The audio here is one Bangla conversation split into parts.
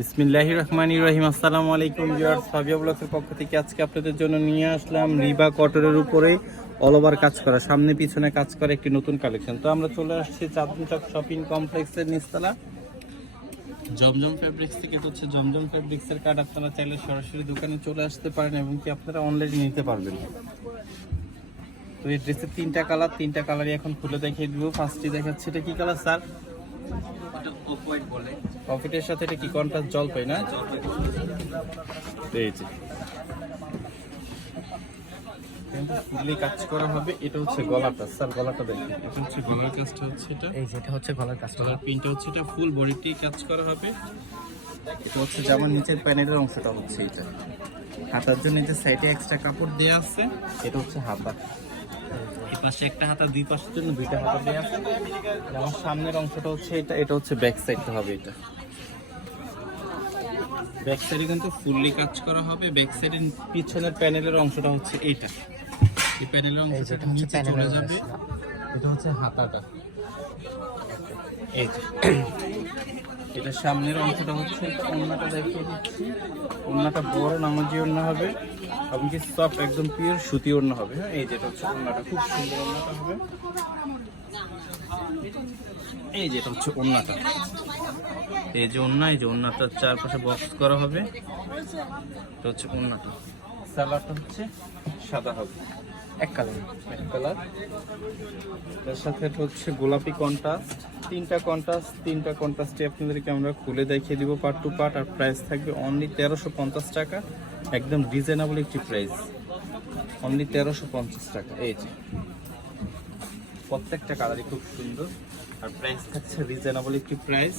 বিসমিল্লাহির রহমানির রহিম। আসসালামু আলাইকুম ভিউয়ার্স, ফাবিয়া ব্লগের পক্ষ থেকে আজকে আপনাদের জন্য নিয়ে আসলাম রিবা কটনের উপরে অল ওভার কাজ করা, সামনে পিছনে কাজ করা একটি নতুন কালেকশন। তো আমরা চলে আসছি চাঁদনী চক শপিং কমপ্লেক্সের নিচতলা জমজম ফেব্রিক্স থেকে। এটা হচ্ছে জমজম ফেব্রিক্সের কার্ড। আপনারা চাইলে সরাসরি দোকানে চলে আসতে পারেন এবং কি আপনারা অনলাইনে নিতে পারবেন। তো এই ড্রেসের তিনটা কালারই এখন খুলে দেখিয়ে দিব। ফার্স্টে দেখাচ্ছি, এটা কি কালার স্যার? কফিটের সাথে এটা কি কন্ট্রাস্ট জলপাই না? এই যে ফুললি কাজ করা হবে। এটা হচ্ছে গলাটা, স্যার গলাটা দেখুন। এটা হচ্ছে গলার কাজটা হচ্ছে এটা। এই যে এটা হচ্ছে গলার কাজ, গলার প্রিন্টটা হচ্ছে এটা, ফুল বডিতেই কাজ করা হবে। এটা হচ্ছে জামার নিচের প্যানেলের অংশটা হচ্ছে এটা। হাতার জন্য এই যে সাইডে এক্সট্রা কাপড় দেওয়া আছে। এটা হচ্ছে হাতা, এই পাশে একটা হাতা, দুই পাশের জন্য দুইটা হাতা দেওয়া আছে। আমার সামনের অংশটা হচ্ছে এটা। এটা হচ্ছে ব্যাক সাইডটা হবে এটা। ব্যাক সাইডে কিন্তু ফুললি কাজ করা হবে। ব্যাক সাইডের পিছনের প্যানেলের অংশটা হচ্ছে এইটা। এই প্যানেলের অংশটা নিচে চলে যাবে। এটা হচ্ছে হাতাটা। এই যে এটা সামনের অংশটা হচ্ছে ওড়নাটা দেখিয়ে দিচ্ছি। ওড়নাটা বড় নামাজি ওড়না হবে এবং কি সফট একদম পিওর সুতি ওড়না হবে। হ্যাঁ, এই যেটা হচ্ছে ওড়নাটা, খুব সুন্দর ওড়নাটা হবে। এই যেটা হচ্ছে ওড়নাটা, এই যে ওড়না, এই যে ওড়নাটার চারপাশে বক্স করা হবে। এটা হচ্ছে ওড়নাটা। সালোয়ারটা হচ্ছে সাদা হবে, এক কালার। তার সাথে হচ্ছে গোলাপি কন্ট্রাস্ট। তিনটা কন্ট্রাস্টে আপনাদেরকে আমরা খুলে দেখিয়ে দিব পার্ট টু পার্ট। আর প্রাইস থাকবে অনলি 1350 টাকা, একদম রিজনেবল একটি প্রাইস, অনলি 1350 টাকা। এই যে প্রত্যেকটা কালারই খুব সুন্দর আর প্রাইস থাকছে রিজনেবল একটি প্রাইস।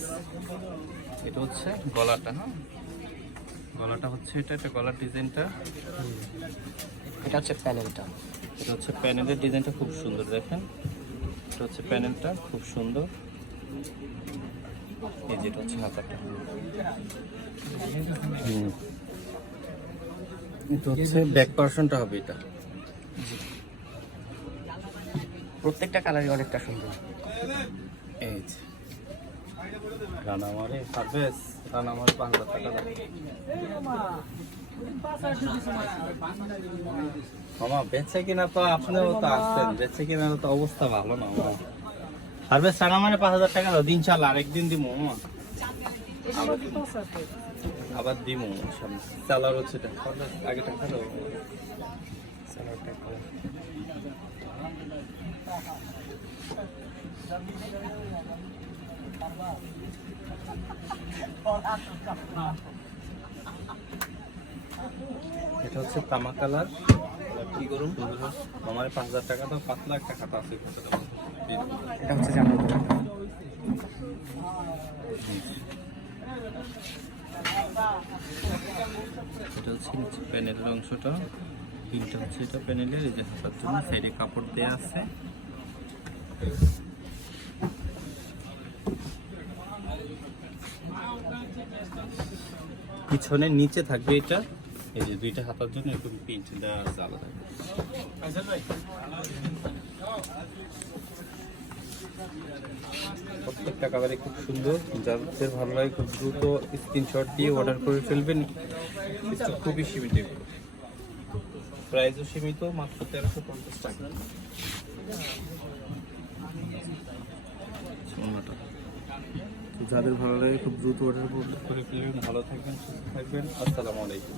এটা হচ্ছে গলাটা। হ্যাঁ, গলাটা হচ্ছে এটা গলার ডিজাইনটা। এটা হচ্ছে প্যানেলটা। এটা হচ্ছে প্যানেলের ডিজাইনটা, খুব সুন্দর দেখেন। এটা হচ্ছে প্যানেলটা, খুব সুন্দর। এই যেটা হচ্ছে হাতাটা। এটা হচ্ছে ব্যাক পার্সনটা হবে এটা। প্রত্যেকটা কালারই অনেকটা সুন্দর। এই যে রানামারে সার্ভিস, রানামারে 5000 টাকা দাম। মামা বেচে কিনা তো আপনিও তো আসছেন, বেচে কিনা তো অবস্থা ভালো না মামা। সার্ভিস রানামারে 5000 টাকা দাও, দিন চাল আরেকদিন দিব মামা, আবার দিব সামনে। চালার হচ্ছে এটা আগে টাকা দাও। এটা হচ্ছে তামা কালার। কি করুন আমার 5000 টাকা দাও, পাতলা একটা খাতা আছে। এটা হচ্ছে জামার গলা। এটা হচ্ছে নিচে প্যানেলের অংশটা। তিনটা হচ্ছে এটা প্যানেলের। এই যে হাতার জন্য সাইডে কাপড় দেওয়া আছে। পিছনে নিচে থাকবে এটা। এই যে দুইটা হাতার জন্য একটু পিঞ্চ দেওয়া আছে আলাদা। প্রত্যেকটা কালারই খুব সুন্দর, যাদের ভালো লাগে খুব দ্রুত স্ক্রিনশট দিয়ে অর্ডার করে ফেলবেন। একটু খুবই সীমিত, প্রাইসও সীমিত, মাত্র 1350 টাকা। যাদের ভালো লাগে খুব দ্রুত অর্ডার করে ফেলবেন। ভালো থাকবেন, সুস্থ থাকবেন। আসসালামু আলাইকুম।